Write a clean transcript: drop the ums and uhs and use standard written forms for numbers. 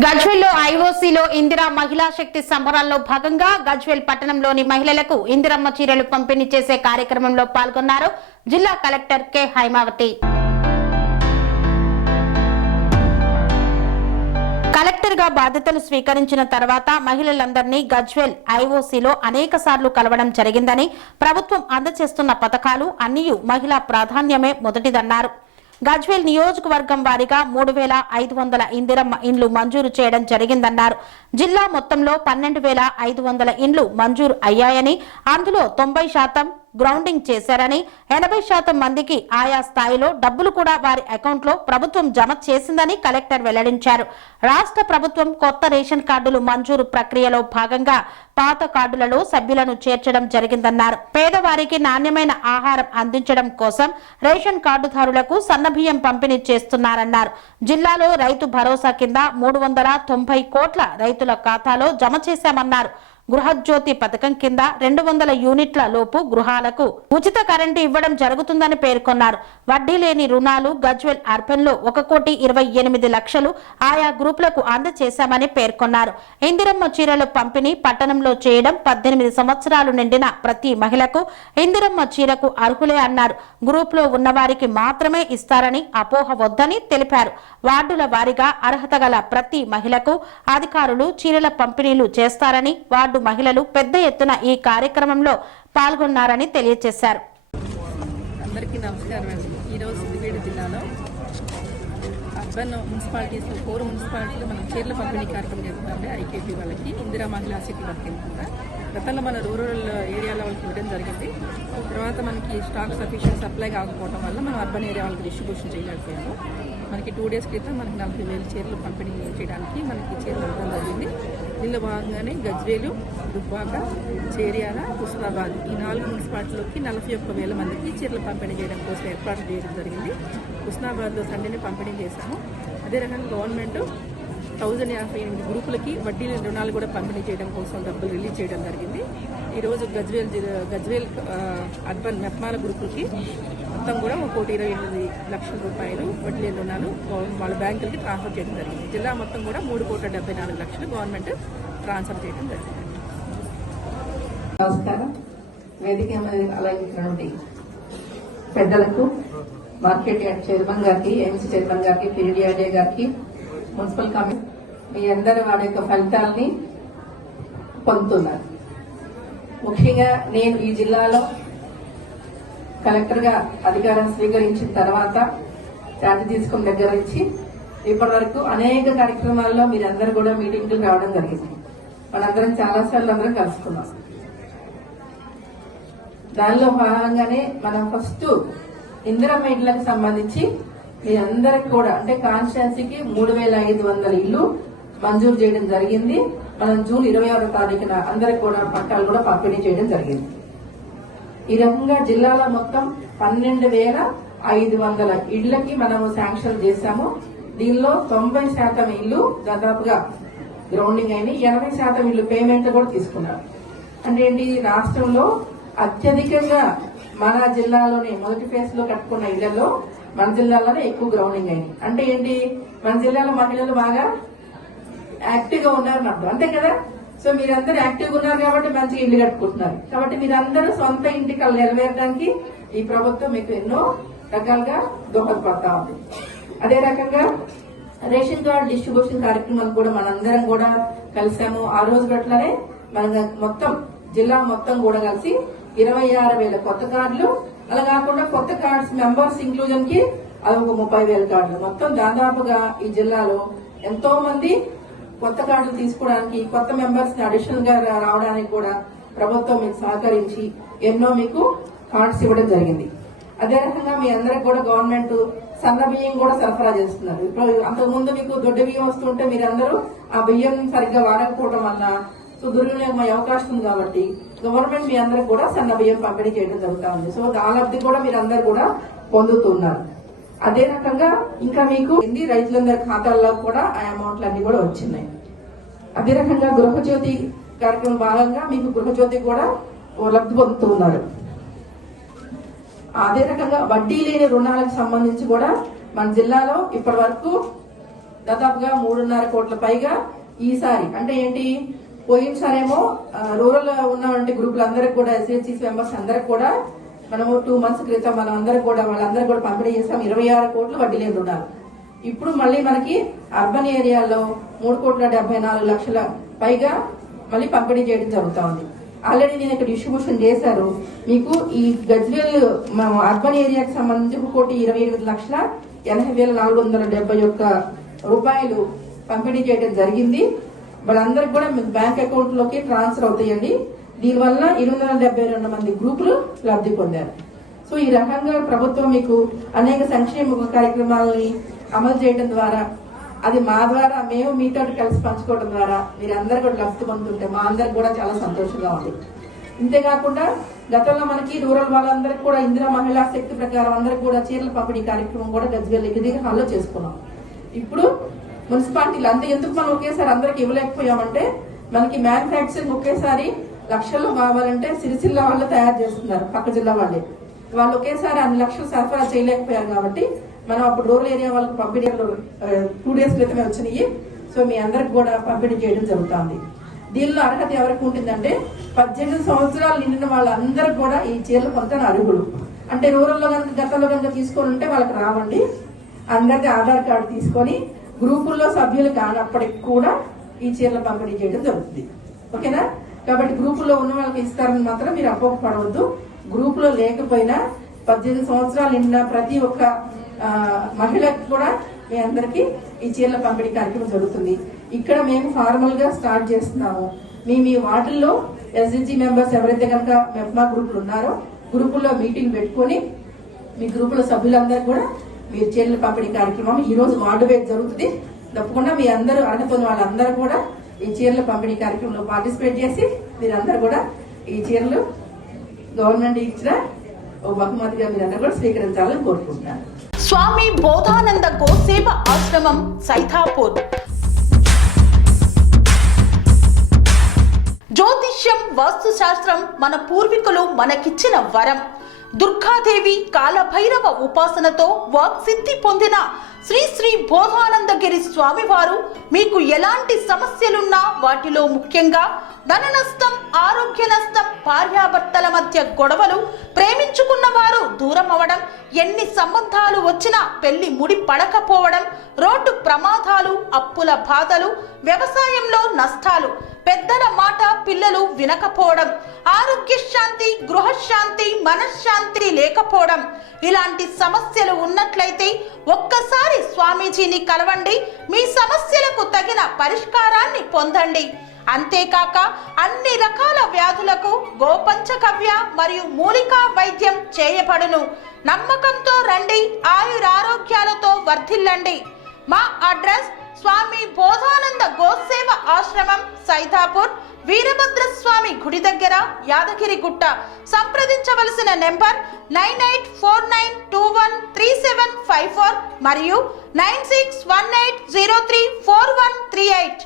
గజ్వేల్లో ఐఓసీలో ఇందిరా మహిళా శక్తి సంబరాల్లో భాగంగా గజ్వేల్ పట్టణంలోని మహిళలకు ఇందిరమ్మ చీరలు పంపిణీ చేసే కార్యక్రమంలో పాల్గొన్నారు జిల్లా కలెక్టర్ కె హైమావతి. కలెక్టర్ గా బాధ్యతలు స్వీకరించిన తర్వాత మహిళలందరినీ గజ్వేల్ ఐఓసీలో అనేక సార్లు కలవడం జరిగిందని, ప్రభుత్వం అందజేస్తున్న పథకాలు అన్నీ మహిళా ప్రాధాన్యమే మొదటిదన్నారు. గజ్వేల్ నియోజకవర్గం వారీగా 3500 ఇందిరమ్మ ఇండ్లు మంజూరు చేయడం జరిగిందన్నారు. జిల్లా మొత్తంలో 12500 ఇండ్లు మంజూరు అయ్యాయని, అందులో 90% గ్రౌండింగ్ చేశారని, 80% మందికి ఆయా స్థాయిలో డబ్బులు కూడా వారి అకౌంట్లో ప్రభుత్వం జమ చేసిందని కలెక్టర్ వెల్లడించారు. రాష్ట్ర ప్రభుత్వం కొత్త రేషన్ కార్డులు మంజూరు ప్రక్రియలో భాగంగా పాత కార్డులలో సభ్యులను చేర్చడం జరిగిందన్నారు. పేదవారికి నాణ్యమైన ఆహారం అందించడం కోసం రేషన్ కార్డుదారులకు సన్నబియ్యం పంపిణీ చేస్తున్నారన్నారు. జిల్లాలో రైతు భరోసా కింద 390 కోట్ల రైతుల ఖాతాలో జమ చేశామన్నారు. గృహజ్యోతి పథకం కింద 200 యూనిట్ల లోపు గృహాలకు ఉచిత కరెంటు ఇవ్వడం జరుగుతుందని పేర్కొన్నారు. వడ్డీ లేని రుణాలు గజ్వేల్ అర్బన్ లో 1,28,00,000 ఆయా గ్రూపులకు అందజేశామని పేర్కొన్నారు. ఇందిరమ్మ చీరలు పంపిణీ పట్టణంలో చేయడం 18 సంవత్సరాలు నిండిన ప్రతి మహిళకు ఇందిరమ్మ చీరకు అర్హులే అన్నారు. గ్రూప్ లో ఉన్న వారికి మాత్రమే ఇస్తారని అపోహ వద్దని తెలిపారు. వార్డుల వారీగా అర్హత గల ప్రతి మహిళకు అధికారులు చీరల పంపిణీలు చేస్తారని, వార్డు మహిళలు పెద్ద ఎత్తున ఈ కార్యక్రమంలో పాల్గొన్నారని తెలియజేశారు. అందరికీ నమస్కారం అండి. ఈరోజు సిద్దిపేట జిల్లాలో అర్బన్ మున్సిపాలిటీస్ 4 మున్సిపాలిటీలో మనం చీరల పంపిణీ కార్యక్రమం చేస్తున్నామండి. ఐకేపీ వాళ్ళకి ఇందిరా మహిళా శక్తి వర్కింగ్ కింద గతంలో మన రూరల్ ఏరియాలో వాళ్ళకి ఇవ్వడం జరిగింది. తర్వాత మనకి స్టాక్ సఫిషియెంట్ సప్లై కాకపోవడం వల్ల మనం అర్బన్ ఏరియా వాళ్ళకి డిస్ట్రిబ్యూషన్ చేయలేకపోయాము. మనకి 2 డేస్ క్రితం మనకి 40,000 చీరలు పంపిణీ చేయడానికి మనకి చీరలు ఇవ్వడం జరిగింది. దీనిలో భాగంగానే గజ్వేలు, దుబ్బాక, చేర్యాల, హుస్నాబాద్ ఈ 4 మున్సిపాలిటీలోకి 41,000 మందికి చీరలు పంపిణీ చేయడం కోసం ఏర్పాటు చేయడం జరిగింది. హుస్నాబాద్లో సండేనే పంపిణీ చేశాము. అదే రకంగా గవర్నమెంట్ 1058 గ్రూపులకి వడ్డీ రుణాలు కూడా పంపిణీ చేయడం కోసం డబ్బులు రిలీజ్ చేయడం జరిగింది. ఈరోజు గజ్వేల్ అర్బన్ మెప్మాల గ్రూపులకి మొత్తం కూడా 1,28,00,000 రూపాయలు వడ్డీ రుణాలు వాళ్ళ బ్యాంకులకి ట్రాన్స్ఫర్ చేయడం జరిగింది. జిల్లా మొత్తం కూడా 3,74,00,000 గవర్నమెంట్ ట్రాన్స్ఫర్ చేయడం జరిగింది. నమస్కారం. వేదిక అలంకరణి పెద్దలకు, మార్కెట్ యార్డ్ చైర్మన్ గారికి, ఎంసీ చైర్మన్ గారికి, పీడీఆర్ఏ గారికి, మున్సిపల్ కమిటీ మీ అందరూ వాడి యొక్క ఫలితాలని పొందుతున్నారు. ముఖ్యంగా నేను ఈ జిల్లాలో కలెక్టర్ గా అధికారం స్వీకరించిన తర్వాత ఛార్జ్ తీసుకున్న దగ్గర నుంచి ఇప్పటి వరకు అనేక కార్యక్రమాల్లో మీరందరూ కూడా మీటింగ్లు రావడం జరిగింది. మనందరం చాలాసార్లు అందరం కలుసుకున్నాం. దానిలో భాగంగానే మనం ఫస్ట్ ఇందిరమ్మ ఇండ్లకు సంబంధించి మీ అందరికి కూడా అంటే కాన్స్టిట్యున్సీకి 3,500 ఇళ్లు మంజూరు చేయడం జరిగింది. మనం జూన్ 26వ తారీఖున అందరికి కూడా పట్టాలు కూడా పంపిణీ చేయడం జరిగింది. ఈ రకంగా జిల్లాలో మొత్తం 12,500 ఇళ్లకి మనము శాంక్షన్ చేశాము. దీనిలో 90% ఇళ్లు దాదాపుగా గ్రౌండింగ్ అయినాయి. 80% ఇళ్లు పేమెంట్ కూడా తీసుకున్నారు. అంటే ఏంటి, రాష్ట్రంలో అత్యధికంగా మన జిల్లాలోనే మొదటి ఫేజ్ లో కట్టుకున్న ఇళ్లలో మన జిల్లాలోనే ఎక్కువ గ్రౌండింగ్ అయింది. అంటే ఏంటి, మన జిల్లాలో మహిళలు బాగా యాక్టివ్ గా ఉన్నారని అర్థం, అంతే కదా. సో మీరందరూ యాక్టివ్ గా ఉన్నారు కాబట్టి మంచిగా ఇల్లు కట్టుకుంటున్నారు. కాబట్టి మీరందరూ సొంత ఇంటికి నెరవేరడానికి ఈ ప్రభుత్వం మీకు ఎన్నో రకాలుగా దోహదపడతా ఉంది. అదే రకంగా రేషన్ కార్డు డిస్ట్రిబ్యూషన్ కార్యక్రమాలు కూడా మనందరం కూడా కలిసాము. ఆ రోజు గట్లనే మన మొత్తం జిల్లా మొత్తం కూడా కలిసి 26,000 కొత్త కార్డులు, అలా కాకుండా కొత్త కార్డ్స్ మెంబర్స్ ఇంక్లూజన్ కి అది ఒక 30,000 కార్డులు, మొత్తం దాదాపుగా ఈ జిల్లాలో ఎంతో మంది కొత్త కార్డులు తీసుకోవడానికి, కొత్త మెంబర్స్ అడిషనల్ గా రావడానికి కూడా ప్రభుత్వం మీకు సహకరించి ఎన్నో మీకు కార్డ్స్ ఇవ్వడం జరిగింది. అదే రకంగా మీ అందరికి కూడా గవర్నమెంట్ సన్న బియ్యం కూడా సరఫరా చేస్తున్నారు. ఇప్పుడు అంతకుముందు మీకు దొడ్డ బియ్యం వస్తుంటే మీరందరూ ఆ బియ్యం సరిగ్గా వాడకపోవడం వల్ల దుర్వినియోగం అవకాశం ఉంది. కాబట్టి గవర్నమెంట్ మీ అందరికి కూడా సన్న బియ్యం పంపిణీ చేయడం జరుగుతా ఉంది. సో ఆ లబ్ధి కూడా మీరందరూ కూడా పొందుతున్నారు. అదే రకంగా ఇంకా మీకు రైతులందరి ఖాతాల్లో కూడా ఆ అమౌంట్లు అన్ని కూడా వచ్చినాయి. అదే రకంగా గృహజ్యోతి కార్యక్రమం భాగంగా మీకు గృహజ్యోతి కూడా లబ్ధి పొందుతున్నారు. అదే రకంగా వడ్డీ లేని రుణాలకు సంబంధించి కూడా మన జిల్లాలో ఇప్పటి వరకు దాదాపుగా 3.5 కోట్ల పైగా ఈసారి అంటే ఏంటి పోయినసారేమో రూరల్ ఉన్నటువంటి గ్రూపులందరికీ కూడా SHGs మెంబర్స్ అందరికి కూడా మనము 2 months క్రితం మనం వాళ్ళందరూ కూడా పంపిణీ చేసాం 26 కోట్లు వడ్డీ లేని రుణాలు. ఇప్పుడు మళ్ళీ మనకి అర్బన్ ఏరియాలో 3,74,00,000 పైగా మళ్ళీ పంపిణీ చేయడం జరుగుతా ఉంది. ఆల్రెడీ నేను ఇక్కడ డిస్ట్రిబ్యూషన్ చేశారు. మీకు ఈ గజ్వేల్ అర్బన్ ఏరియాకి సంబంధించి 1,28,80,471 రూపాయలు పంపిణీ చేయడం జరిగింది. వాళ్ళందరికి కూడా బ్యాంక్ అకౌంట్ లోకి ట్రాన్స్ఫర్ అవుతాయండి. దీనివల్ల 272 మంది గ్రూపులు లబ్ధి పొందారు. సో ఈ రకంగా ప్రభుత్వం మీకు అనేక సంక్షేమ కార్యక్రమాలని అమలు చేయడం ద్వారా అది మా ద్వారా మేము మీతో కలిసి పంచుకోవడం ద్వారా మీరందరూ కూడా లబ్ధి పొందుతుంటే మా అందరికి కూడా చాలా సంతోషంగా ఉంది. ఇంతేకాకుండా గతంలో మనకి రూరల్ వాళ్ళందరికీ కూడా ఇందిరా మహిళా శక్తి ప్రకారం అందరికి కూడా చీరల పంపిణీ కార్యక్రమం కూడా గజ్వేల్ ఎగిరి హాల్లో చేసుకున్నాం. ఇప్పుడు మున్సిపాలిటీలు అంతే ఎందుకు మనం ఒకేసారి అందరికి ఇవ్వలేకపోయామంటే మనకి మ్యానుఫ్యాక్చరింగ్ ఒకేసారి లక్షల్లో కావాలంటే సిరిసిల్ల వాళ్ళు తయారు చేస్తున్నారు, పక్క జిల్లా వాళ్ళు ఒకేసారి అన్ని లక్షలు సరఫరా చేయలేకపోయారు. కాబట్టి మనం అప్పుడు రూరల్ ఏరియా వాళ్ళకి పంపిణీ 2 days క్రితమే వచ్చినాయి. సో మీ అందరికి కూడా పంపిణీ చేయడం జరుగుతుంది. దీనిలో అర్హత ఎవరికి ఉంటుందంటే 18 సంవత్సరాలు నిండిన వాళ్ళందరూ కూడా ఈ చీరలు పొందుతాను అర్హులు. అంటే రూరల్లో కనుక గతంలో కనుక తీసుకొని ఉంటే వాళ్ళకి రావండి. అందరికి ఆధార్ కార్డు తీసుకొని గ్రూపుల్లో సభ్యులు కానప్పటికి కూడా ఈ చీరల పంపిణీ చేయడం జరుగుతుంది. ఓకేనా? కాబట్టి గ్రూపుల్లో ఉన్న వాళ్ళకి ఇస్తారని మాత్రం మీరు అపోహపడవద్దు. గ్రూపులో లేకపోయినా 18 సంవత్సరాలు నిండిన ప్రతి ఒక్క మహిళకి కూడా మీ అందరికి ఈ చీరల పంపిణీ కార్యక్రమం జరుగుతుంది. ఇక్కడ మేము ఫార్మల్ గా స్టార్ట్ చేస్తున్నాము. మీ వాటిల్లో SHG మెంబర్స్ ఎవరైతే కనుక మెప్మా గ్రూపులు ఉన్నారో గ్రూపుల్లో మీటింగ్ పెట్టుకొని మీ గ్రూపుల సభ్యులందరూ కూడా మీరు చీరల పంపిణీ కార్యక్రమం ఈ రోజు వార్డు వైజ్ జరుగుతుంది. తప్పకుండా మీ అందరూ అర్హత ఉన్న వాళ్ళందరూ కూడా ఈ చీరల పంపిణీ కార్యక్రమంలో పార్టిసిపేట్ చేసి మీరందరూ కూడా ఈ చీరలు గవర్నమెంట్ ఇచ్చిన ఓ బహుమతిగా మీరందరూ కూడా స్వీకరించాలని కోరుకుంటున్నాను. స్వామి బోధానంద గోసేవ ఆశ్రమం సైథాపూర్. జ్యోతిష్యం, వాస్తు శాస్త్రం మన పూర్వీకులు మనకిచ్చిన వరం. దుర్గాదేవి, కాలభైరవ ఉపాసనతో వాక్సిద్ధి పొందిన శ్రీ శ్రీ బోధానందగిరి స్వామివారు మీకు ఎలాంటి సమస్యలున్నా వాటిలో ముఖ్యంగా ధన నష్టం, ఆరోగ్య నష్టం, భార్యాభర్తల మధ్య గొడవలు, ప్రేమించుకున్న వారు దూరం అవడం, ఎన్ని సంబంధాలు వచ్చినా పెళ్లి ముడి పడకపోవడం, రోడ్డు ప్రమాదాలు, అప్పుల బాధలు, వ్యవసాయంలో నష్టాలు, పెద్దల మాట పిల్లలు వినకపోవడం, ఆరోగ్య శాంతి, గృహశాంతి, మనశ్శాంతి లేకపోవడం, ఇలాంటి సమస్యలు ఉన్నట్లయితే ఒక్కసారి స్వామీజీని కలవండి. మీ సమస్యలకు తగిన పరిష్కారాన్ని పొందండి. అంతేకాక అన్ని రకాల వ్యాధులకు గోపంచకవ్య మరియు మూలికా వైద్యం చేయబడును. నమ్మకంతో రండి, ఆయురారోగ్యాలతో వర్ధిల్లండి. మా అడ్రస్ స్వామి బోధానంద గోసేవ ఆశ్రమం, సైథాపూర్, వీరభద్రస్వామి గుడి దగ్గర, యాదగిరిగుట్ట. సంప్రదించవలసిన నెంబర్ 9849213754 మరియు 9618034138.